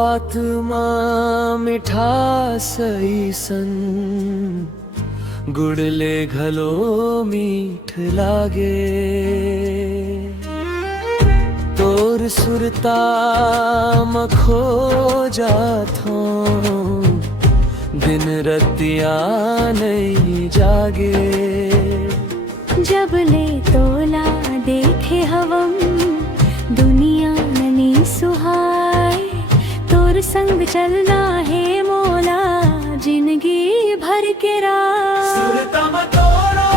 आत्मा मिठास ईसन गुड़ले घलो मीठ लागे। तोर सुरता मखो जाथो दिन रतिया नहीं जागे। जब ले तोला देखे हवम दुनिया ननी सुहाय। तोर संग चलना है मोला जिंदगी भर के राह। सुरतम तोरो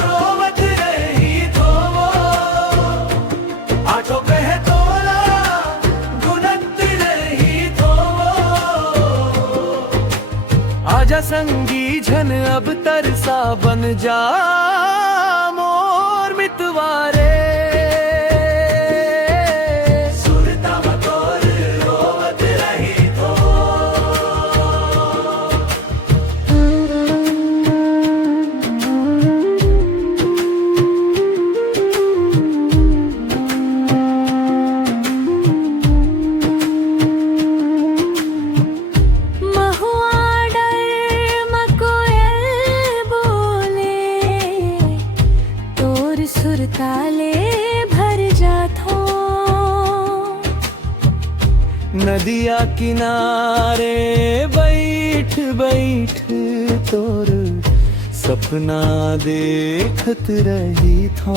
रोवत रही थोवो आठो कहे तोला गुनत रही थोवो। आजा संगी झन अब तरसा बन जा मोर मितवारे। सुरताले भर जाथो नदिया किनारे बैठ बैठ तोर सपना देखत रही थो।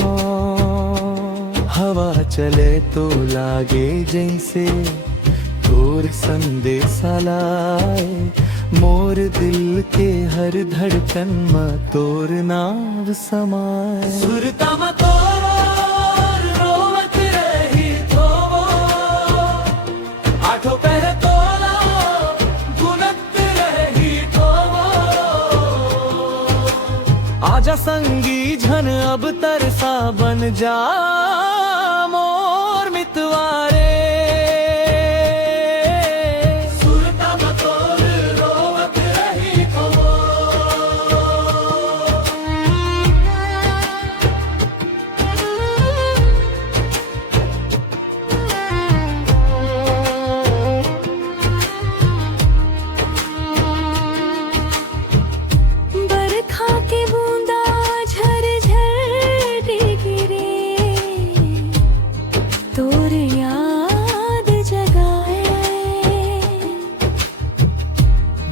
हवा चले तो लागे जैसे तोर संदेशा लाए। मोर दिल के हर धड़कन में तोर नाव समाए। सुरता में तोर रोवत रही थोवो आठो पहर तोला गुनत रही थोवो। आजा संगी झन अब तरसा बन जा मोर मितवारे।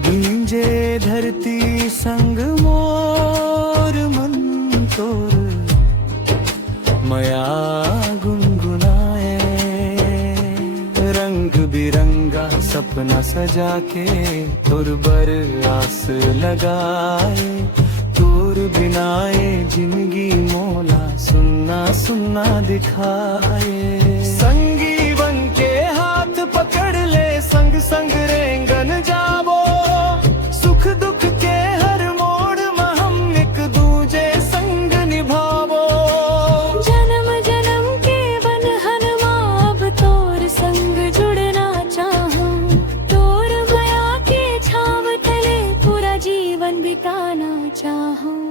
गूंजे धरती संग मोर मन तोर मया गुनगुनाए। रंग बिरंगा सपना सजा के तोर बर आस लगाए। तोर बिनाए जिंदगी मोला सुन्ना सुन्ना दिखाए। संगी बन के हाथ पकड़ ले संग संग रेंगन जावो। सुख दुख के हर मोड़ में हम एक दूजे संग निभावो। जन्म जन्म के बंधन में अब तोर संग जुड़ना चाहूं। तोर माया के छाव तले पूरा जीवन बिताना चाहूं।